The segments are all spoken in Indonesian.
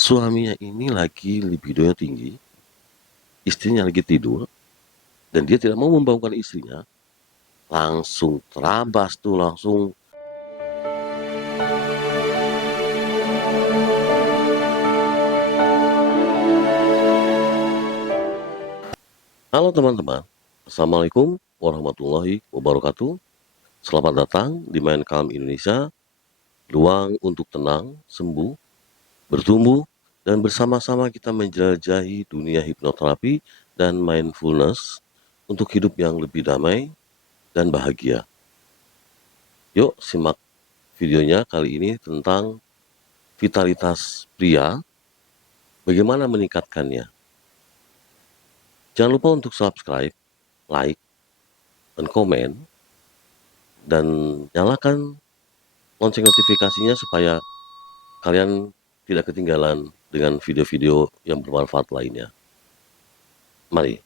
Suaminya ini lagi libidonya tinggi, istrinya lagi tidur, dan dia tidak mau membangunkan istrinya, langsung terabas tuh, langsung. Halo teman-teman, Assalamualaikum warahmatullahi wabarakatuh. Selamat datang di Main Calm Indonesia, ruang untuk tenang, sembuh, bertumbuh, dan bersama-sama kita menjelajahi dunia hipnoterapi dan mindfulness untuk hidup yang lebih damai dan bahagia. Yuk simak videonya kali ini tentang vitalitas pria, bagaimana meningkatkannya. Jangan lupa untuk subscribe, like, dan komen, dan nyalakan lonceng notifikasinya supaya kalian tidak ketinggalan dengan video-video yang bermanfaat lainnya. Mari.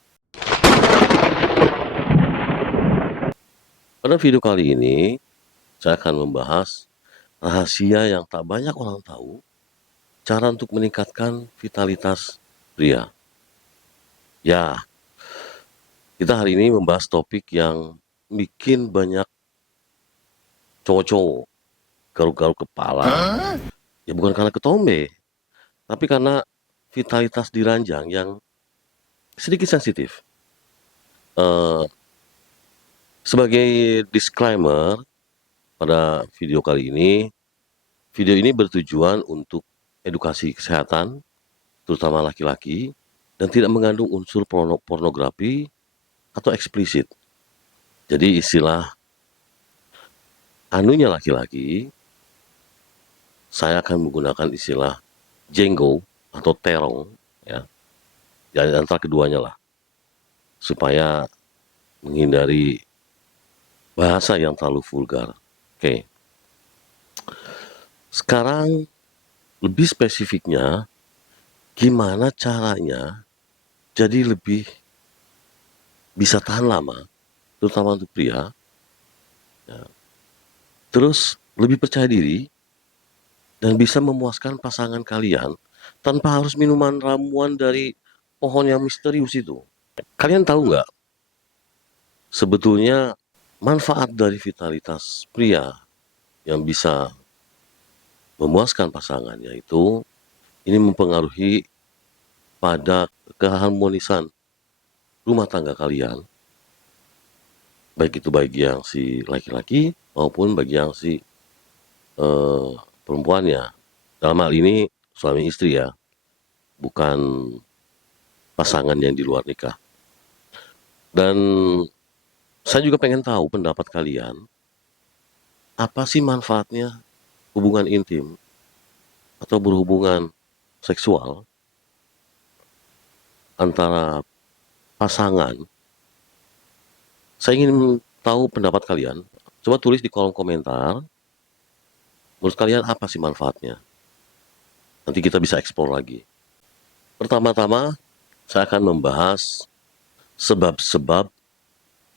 Pada video kali ini, saya akan membahas rahasia yang tak banyak orang tahu, cara untuk meningkatkan vitalitas pria. Ya, kita hari ini membahas topik yang bikin banyak cowok-cowok garuk-garuk kepala. Ya bukan karena ketombe, tapi karena vitalitas diranjang yang sedikit sensitif. Sebagai disclaimer pada video ini bertujuan untuk edukasi kesehatan, terutama laki-laki, dan tidak mengandung unsur pornografi atau eksplisit. Jadi istilah anunya laki-laki, saya akan menggunakan istilah jenggo atau terong, ya, di antara keduanya lah, supaya menghindari bahasa yang terlalu vulgar. Oke. Sekarang lebih spesifiknya, gimana caranya jadi lebih bisa tahan lama, terutama untuk pria, ya. Terus lebih percaya diri dan bisa memuaskan pasangan kalian tanpa harus minuman ramuan dari pohon yang misterius itu. Kalian tahu nggak, sebetulnya manfaat dari vitalitas pria yang bisa memuaskan pasangannya itu, ini mempengaruhi pada keharmonisan rumah tangga kalian, baik itu bagi yang si laki-laki maupun bagi yang si perempuannya. Dalam hal ini suami istri ya, bukan pasangan yang di luar nikah. Dan saya juga pengen tahu pendapat kalian, apa sih manfaatnya hubungan intim atau berhubungan seksual antara pasangan. Saya ingin tahu pendapat kalian. Coba tulis di kolom komentar, menurut kalian apa sih manfaatnya? Nanti kita bisa eksplor lagi. Pertama-tama, saya akan membahas sebab-sebab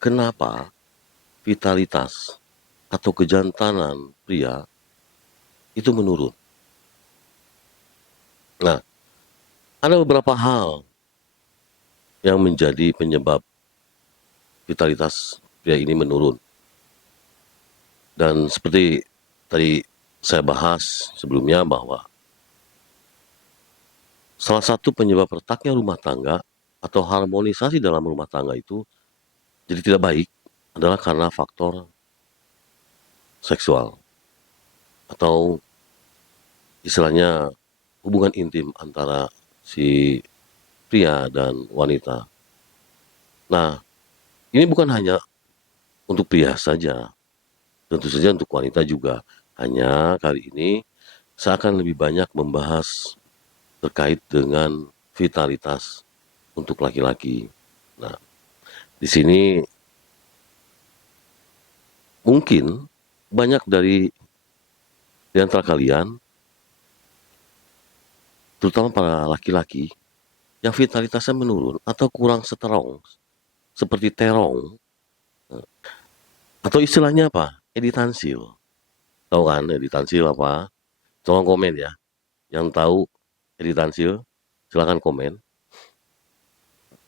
kenapa vitalitas atau kejantanan pria itu menurun. Nah, ada beberapa hal yang menjadi penyebab vitalitas pria ini menurun. Dan seperti tadi saya bahas sebelumnya bahwa salah satu penyebab retaknya rumah tangga atau harmonisasi dalam rumah tangga itu jadi tidak baik adalah karena faktor seksual atau istilahnya hubungan intim antara si pria dan wanita. Nah, ini bukan hanya untuk pria saja, tentu saja untuk wanita juga. Hanya kali ini saya akan lebih banyak membahas terkait dengan vitalitas untuk laki-laki. Nah, di sini mungkin banyak di antara kalian, terutama para laki-laki, yang vitalitasnya menurun atau kurang strong, seperti terong, atau istilahnya apa? Editansil. Tahu kan editansil apa? Tolong komen ya, yang tahu editansil, silakan komen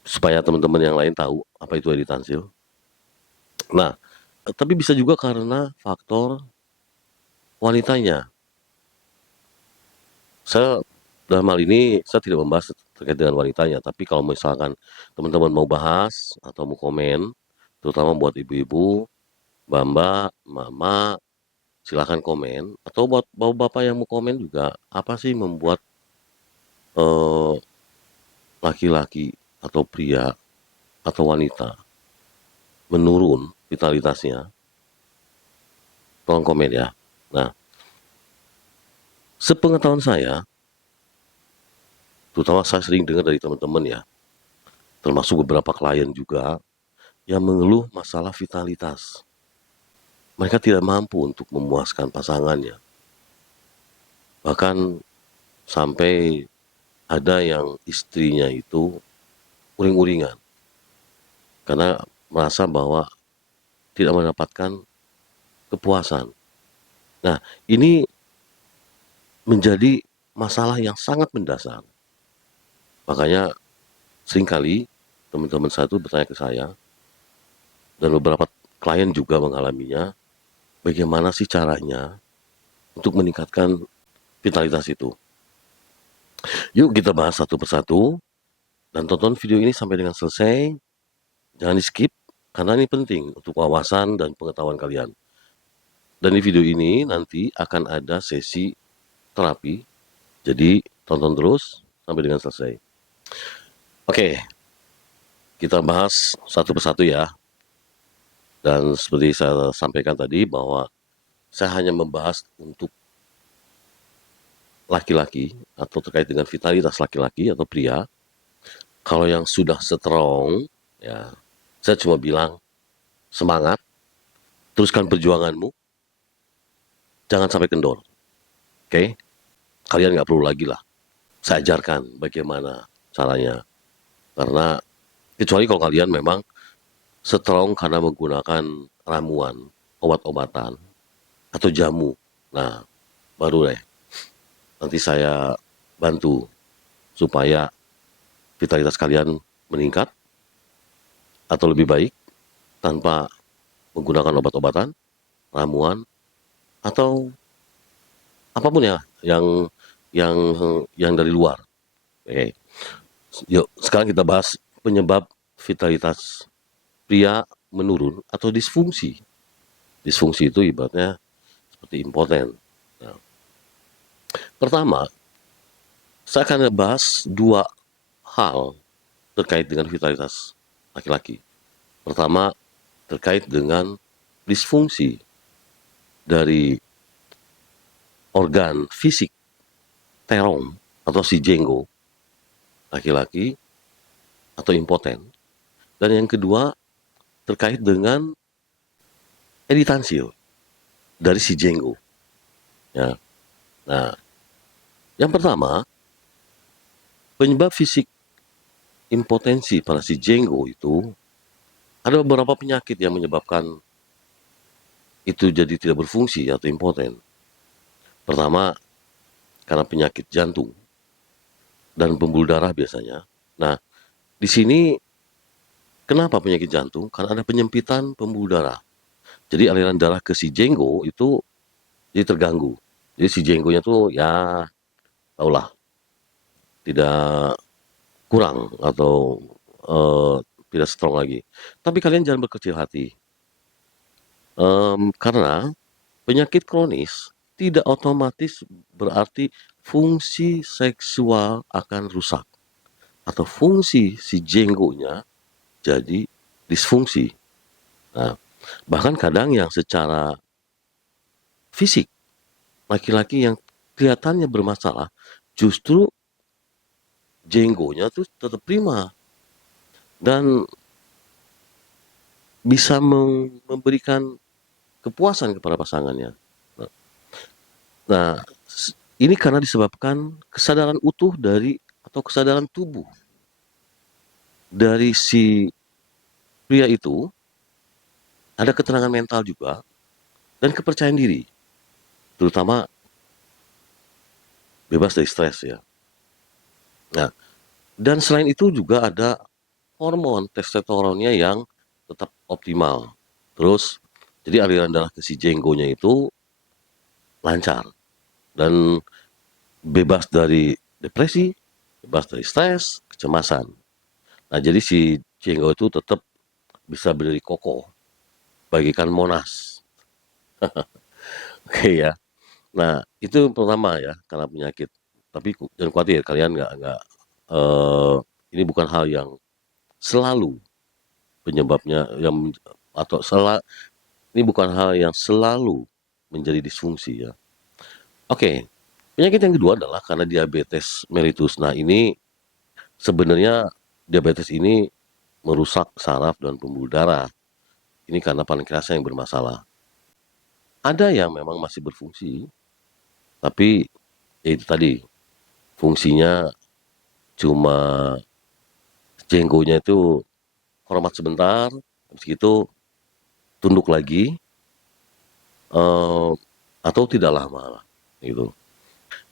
supaya teman-teman yang lain tahu apa itu editansil. Nah, tapi bisa juga karena faktor wanitanya. Saya dalam hal ini saya tidak membahas terkait dengan wanitanya, tapi kalau misalkan teman-teman mau bahas atau mau komen, terutama buat ibu-ibu, mbak-mbak, mama, silakan komen. Atau buat bapak-bapak yang mau komen juga, apa sih membuat eh, laki-laki atau pria atau wanita menurun vitalitasnya? Tolong komen ya. Nah, sepengetahuan saya, terutama saya sering dengar dari teman-teman ya, termasuk beberapa klien juga yang mengeluh masalah vitalitas. Mereka tidak mampu untuk memuaskan pasangannya. Bahkan sampai ada yang istrinya itu uring-uringan karena merasa bahwa tidak mendapatkan kepuasan. Nah, ini menjadi masalah yang sangat mendasar. Makanya seringkali teman-teman saya itu bertanya ke saya, dan beberapa klien juga mengalaminya, bagaimana sih caranya untuk meningkatkan vitalitas itu. Yuk kita bahas satu persatu, dan tonton video ini sampai dengan selesai. Jangan di skip, karena ini penting untuk wawasan dan pengetahuan kalian. Dan di video ini nanti akan ada sesi terapi, jadi tonton terus sampai dengan selesai. Oke, kita bahas satu persatu ya. Dan seperti saya sampaikan tadi bahwa saya hanya membahas untuk laki-laki atau terkait dengan vitalitas laki-laki atau pria. Kalau yang sudah strong, ya saya cuma bilang semangat, teruskan perjuanganmu, jangan sampai kendor. Oke, kalian nggak perlu lagi lah saya ajarkan bagaimana caranya. Karena kecuali kalau kalian memang strong karena menggunakan ramuan, obat-obatan, atau jamu. Nah, baru deh nanti saya bantu supaya vitalitas kalian meningkat atau lebih baik tanpa menggunakan obat-obatan, ramuan, atau apapun ya yang yang dari luar. Oke. Yuk, sekarang kita bahas penyebab vitalitas pria menurun atau disfungsi. Disfungsi itu ibaratnya seperti impoten. Nah, pertama, saya akan bahas dua hal terkait dengan vitalitas laki-laki. Pertama, terkait dengan disfungsi dari organ fisik terom atau si jenggo laki-laki atau impoten. Dan yang kedua, terkait dengan editansil dari si jenggo. Ya. Nah, yang pertama, penyebab fisik impotensi pada si jenggo itu ada beberapa penyakit yang menyebabkan itu jadi tidak berfungsi atau impoten. Pertama, karena penyakit jantung dan pembuluh darah biasanya. Nah, di sini kenapa penyakit jantung? Karena ada penyempitan pembuluh darah. Jadi aliran darah ke si jenggo itu jadi terganggu. Jadi si jenggonya tuh ya taulah tidak kurang atau eh, tidak strong lagi. Tapi kalian jangan berkecil hati. Karena penyakit kronis tidak otomatis berarti fungsi seksual akan rusak atau fungsi si jenggonya jadi disfungsi. Nah, bahkan kadang yang secara fisik laki-laki yang kelihatannya bermasalah justru jenggonya tuh tetap prima dan bisa memberikan kepuasan kepada pasangannya. Nah, ini karena disebabkan kesadaran utuh dari atau kesadaran tubuh dari si pria itu, ada ketenangan mental juga dan kepercayaan diri, terutama bebas dari stres ya. Nah, dan selain itu juga ada hormon testosteronnya yang tetap optimal. Terus, jadi aliran darah ke si jenggonya itu lancar dan bebas dari depresi, bebas dari stres, kecemasan. Nah, jadi si jenggo itu tetap bisa berdiri kokoh bagaikan Monas. Oke ya. Nah, itu pertama ya, karena penyakit. Tapi jangan khawatir, kalian nggak eh, ini bukan hal yang selalu penyebabnya yang atau ini bukan hal yang selalu menjadi disfungsi ya. Oke, penyakit yang kedua adalah karena diabetes mellitus. Nah, ini sebenarnya diabetes ini merusak saraf dan pembuluh darah. Ini karena pankreasnya yang bermasalah. Ada yang memang masih berfungsi, tapi ya itu tadi fungsinya cuma jenggonya itu hormat sebentar, habis itu tunduk lagi, eh, atau tidak lama lah, gitu.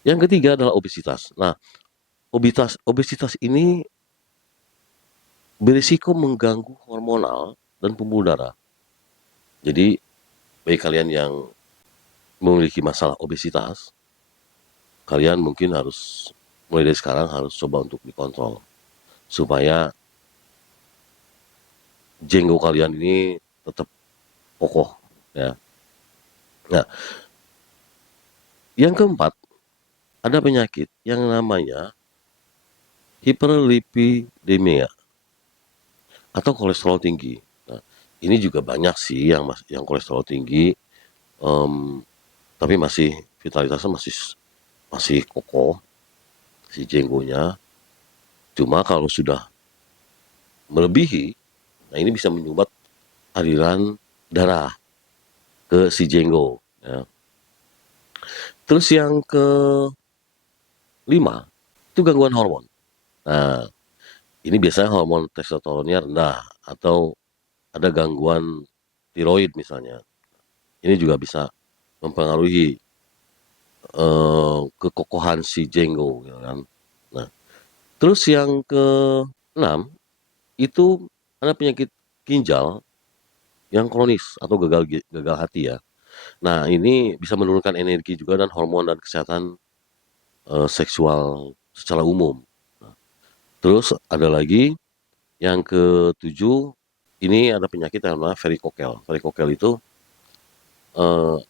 Yang ketiga adalah obesitas. Nah, obesitas ini berisiko mengganggu hormonal dan pembuluh darah. Jadi, bagi kalian yang memiliki masalah obesitas, kalian mungkin harus mulai dari sekarang harus coba untuk dikontrol supaya jenggo kalian ini tetap kokoh ya. Nah, yang keempat ada penyakit yang namanya hiperlipidemia atau kolesterol tinggi. Nah, ini juga banyak sih yang kolesterol tinggi, em, tapi masih vitalitasnya masih masih kokoh si jenggonya. Cuma kalau sudah melebihi, nah ini bisa menyumbat aliran darah ke si jenggo. Ya. Terus yang kelima itu gangguan hormon. Nah, ini biasanya hormon testosteronnya rendah atau ada gangguan tiroid misalnya. Ini juga bisa mempengaruhi kekokohan si jenggo, gitu kan. Nah, terus yang keenam itu ada penyakit ginjal yang kronis atau gagal hati ya. Nah, ini bisa menurunkan energi juga dan hormon dan kesehatan seksual secara umum. Nah, terus ada lagi yang ketujuh, ini ada penyakit yang namanya varikokel. Varikokel itu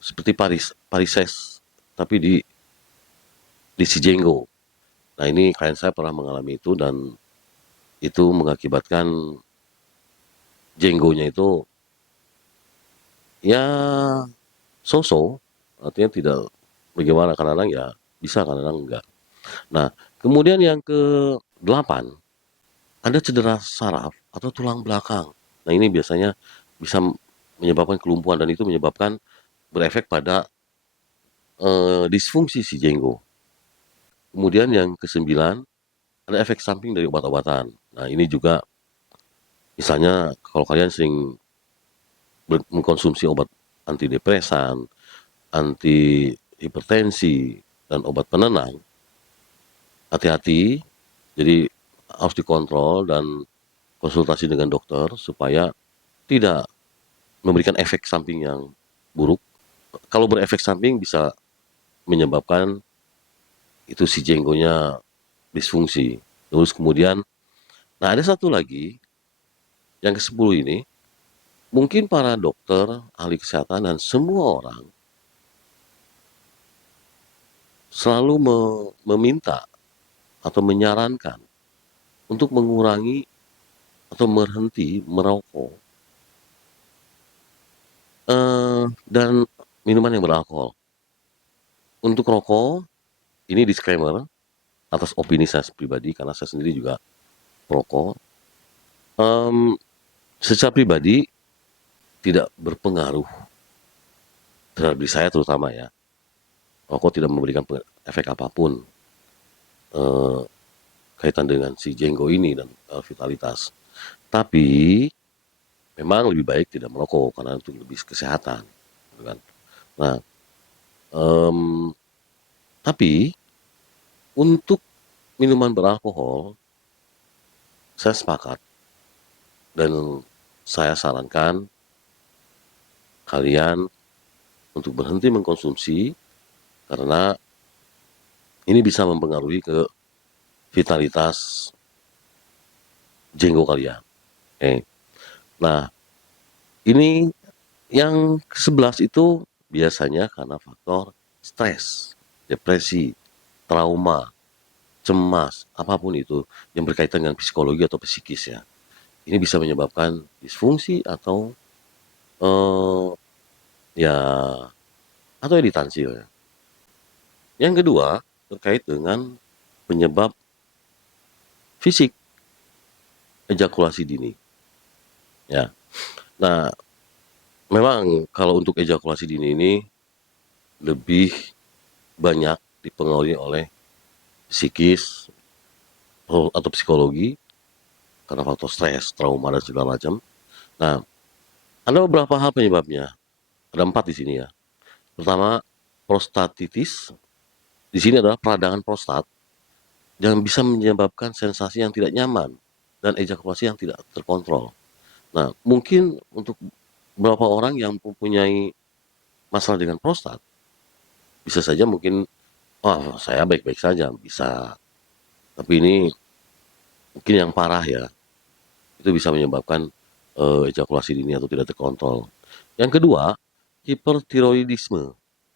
seperti varises, tapi di si jenggo. Nah, ini klien saya pernah mengalami itu dan itu mengakibatkan jenggonya itu ya so-so, artinya tidak bagaimana, kadang-kadang ya bisa, kadang-kadang enggak. Nah, kemudian yang ke-8 ada cedera saraf atau tulang belakang. Nah, ini biasanya bisa menyebabkan kelumpuhan dan itu menyebabkan berefek pada disfungsi si jenggo. Kemudian yang ke-9 ada efek samping dari obat-obatan. Nah, ini juga misalnya kalau kalian sering mengkonsumsi obat antidepresan, anti hipertensi, dan obat penenang, hati-hati. Jadi harus dikontrol dan konsultasi dengan dokter supaya tidak memberikan efek samping yang buruk. Kalau berefek samping bisa menyebabkan itu si jenggonya disfungsi. Terus kemudian, nah ada satu lagi, yang ke-10 ini, mungkin para dokter, ahli kesehatan, dan semua orang selalu meminta atau menyarankan untuk mengurangi atau berhenti merokok dan minuman yang beralkohol. Untuk rokok, ini disclaimer atas opini saya pribadi karena saya sendiri juga perokok. Secara pribadi tidak berpengaruh terhadap diri saya terutama ya. Rokok tidak memberikan efek apapun eh, kaitan dengan si jenggo ini dan vitalitas. Tapi memang lebih baik tidak merokok karena itu lebih kesehatan, gitu kan. Nah, em, tapi untuk minuman beralkohol, saya sepakat dan saya sarankan kalian untuk berhenti mengkonsumsi karena ini bisa mempengaruhi ke vitalitas jenggot kalian. Oke. Nah, ini yang 11 itu biasanya karena faktor stres, depresi, trauma, cemas, apapun itu yang berkaitan dengan psikologi atau psikis ya. Ini bisa menyebabkan disfungsi atau eh, ya atau editansi ya. Yang kedua terkait dengan penyebab fisik ejakulasi dini. Ya. Nah, memang kalau untuk ejakulasi dini ini lebih banyak dipengaruhi oleh psikis atau psikologi karena faktor stres, trauma dan segala macam. Nah, ada beberapa hal penyebabnya. Ada 4 di sini ya. Pertama, prostatitis. Di sini adalah peradangan prostat yang bisa menyebabkan sensasi yang tidak nyaman dan ejakulasi yang tidak terkontrol. Nah, mungkin untuk beberapa orang yang mempunyai masalah dengan prostat, bisa saja mungkin, oh saya baik-baik saja, bisa. Tapi ini mungkin yang parah ya, itu bisa menyebabkan ejakulasi dini atau tidak terkontrol. Yang kedua, hipertiroidisme.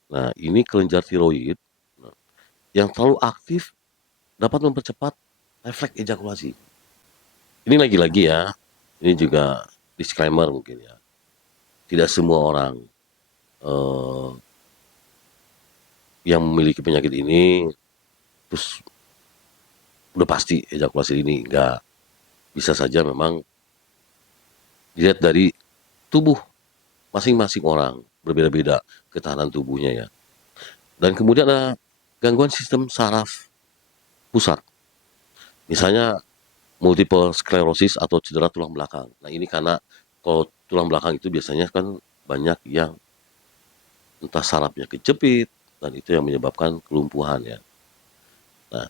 Nah, ini kelenjar tiroid yang terlalu aktif dapat mempercepat refleks ejakulasi. Ini lagi-lagi ya, ini juga disclaimer mungkin ya. Tidak semua orang eh, yang memiliki penyakit ini terus udah pasti ejakulasi dini. Enggak. Bisa saja memang dilihat dari tubuh masing-masing orang. Berbeda-beda ketahanan tubuhnya ya. Dan kemudian ada gangguan sistem saraf pusat. Misalnya multiple sclerosis atau cedera tulang belakang. Nah ini karena kalau tulang belakang itu biasanya kan banyak yang entah sarafnya kejepit dan itu yang menyebabkan kelumpuhan ya. Nah,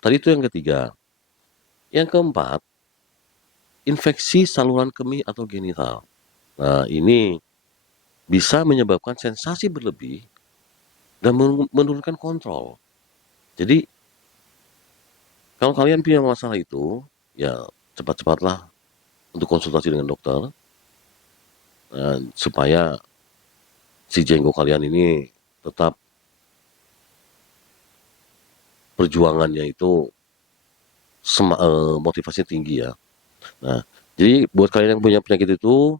tadi itu yang ketiga. Yang keempat, infeksi saluran kemih atau genital. Nah, ini bisa menyebabkan sensasi berlebih dan menurunkan kontrol. Jadi, kalau kalian punya masalah itu, ya cepat-cepatlah untuk konsultasi dengan dokter supaya si jenggot kalian ini tetap perjuangannya itu motivasinya tinggi ya. Nah, jadi buat kalian yang punya penyakit itu,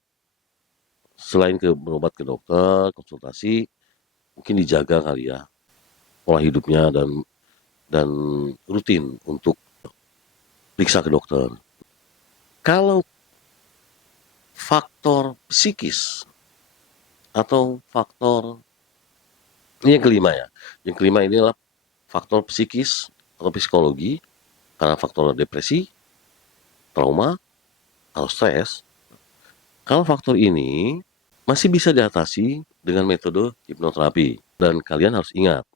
selain berobat ke dokter, konsultasi, mungkin dijaga kali ya pola hidupnya dan rutin untuk periksa ke dokter. Kalau faktor psikis atau faktor ini yang kelima ya. Yang kelima ini adalah faktor psikis atau psikologi karena faktor depresi, trauma, atau stres. Kalau faktor ini masih bisa diatasi dengan metode hipnoterapi. Dan kalian harus ingat,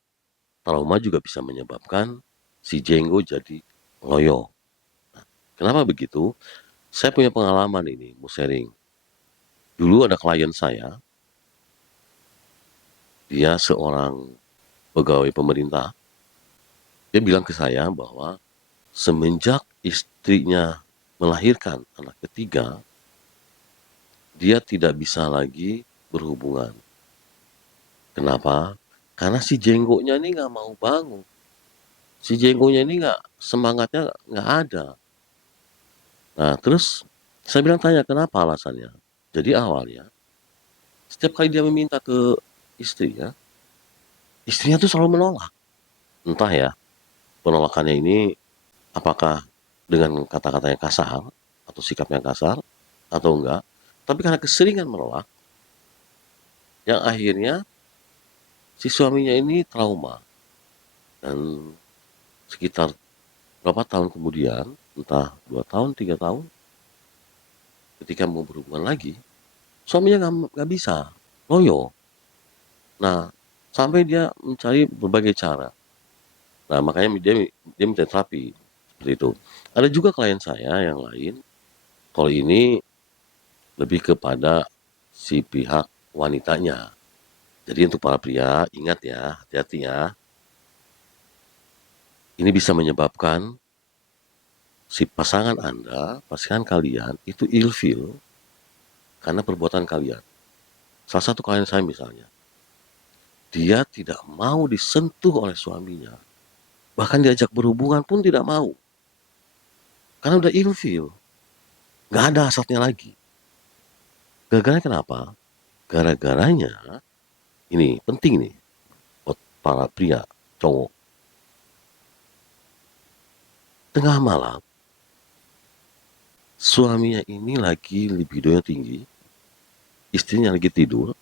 trauma juga bisa menyebabkan si jenggo jadi loyo. Kenapa begitu? Saya punya pengalaman ini, mau sharing. Dulu ada klien saya, dia seorang pegawai pemerintah. Dia bilang ke saya bahwa semenjak istrinya melahirkan anak ketiga, dia tidak bisa lagi berhubungan. Kenapa? Karena si jenggotnya ini nggak mau bangun. Si jenggotnya ini semangatnya nggak ada. Nah terus saya bilang tanya kenapa alasannya. Jadi awalnya setiap kali dia meminta ke istrinya tuh selalu menolak. Entah ya penolakannya ini apakah dengan kata-kata yang kasar atau sikap yang kasar atau enggak. Tapi karena keseringan menolak, yang akhirnya si suaminya ini trauma. Dan sekitar berapa tahun kemudian, entah 2 tahun, 3 tahun, ketika mau berhubungan lagi, suaminya nggak bisa, loyo. Nah, sampai dia mencari berbagai cara. Nah, makanya dia minta terapi, seperti itu. Ada juga klien saya yang lain, kalau ini lebih kepada si pihak wanitanya. Jadi untuk para pria, ingat ya, hati-hati ya. Ini bisa menyebabkan si pasangan kalian itu ilfeel karena perbuatan kalian. Salah satu klien saya misalnya, dia tidak mau disentuh oleh suaminya. Bahkan diajak berhubungan pun tidak mau. Karena udah ilfeel. Nggak ada hasratnya lagi. Gara-garanya kenapa? Gara-garanya, ini penting nih buat para pria, cowok. Tengah malam, suaminya ini lagi libidonya tinggi, istrinya lagi tidur,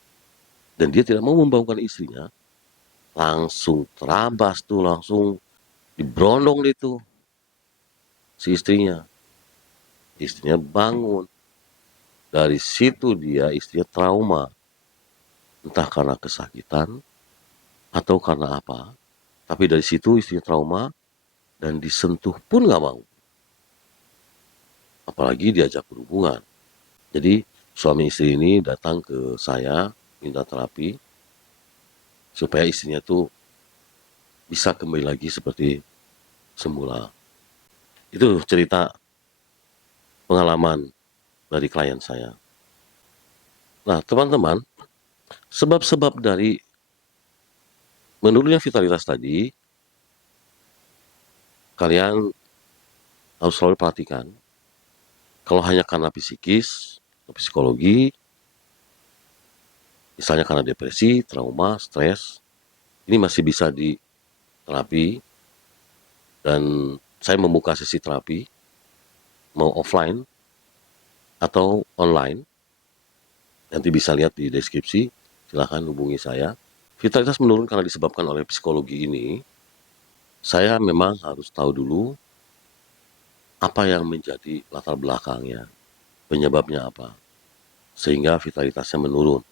dan dia tidak mau membangunkan istrinya, langsung terabas tuh, langsung diberondong itu si istrinya. Istrinya bangun. Dari situ istrinya trauma. Entah karena kesakitan atau karena apa. Tapi dari situ istrinya trauma dan disentuh pun nggak mau. Apalagi diajak berhubungan. Jadi suami istri ini datang ke saya minta terapi supaya istrinya tuh bisa kembali lagi seperti semula. Itu cerita pengalaman dari klien saya. Nah, teman-teman, sebab-sebab dari menurunnya vitalitas tadi, kalian harus selalu perhatikan. Kalau hanya karena psikis, atau psikologi, misalnya karena depresi, trauma, stres, ini masih bisa diterapi. Dan saya membuka sesi terapi, mau offline atau online. Nanti bisa lihat di deskripsi, silahkan hubungi saya. Vitalitas menurun karena disebabkan oleh psikologi ini. Saya memang harus tahu dulu apa yang menjadi latar belakangnya, penyebabnya apa, sehingga vitalitasnya menurun.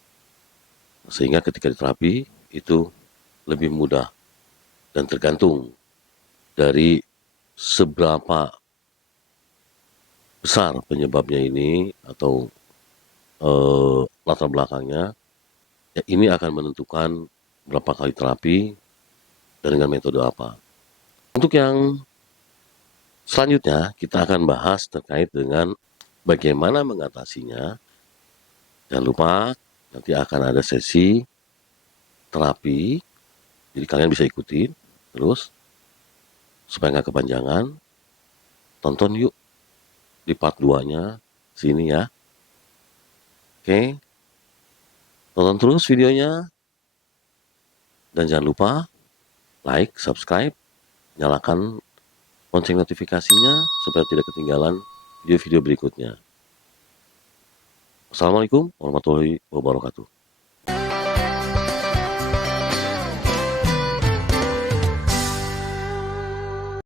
Sehingga ketika diterapi itu lebih mudah dan tergantung dari seberapa besar penyebabnya ini atau latar belakangnya, ya ini akan menentukan berapa kali terapi dan dengan metode apa. Untuk yang selanjutnya kita akan bahas terkait dengan bagaimana mengatasinya. Jangan lupa nanti akan ada sesi terapi, jadi kalian bisa ikutin terus supaya nggak kepanjangan. Tonton yuk di part 2-nya sini ya. Oke, tonton terus videonya dan jangan lupa like, subscribe, nyalakan lonceng notifikasinya supaya tidak ketinggalan video-video berikutnya. Assalamualaikum warahmatullahi wabarakatuh.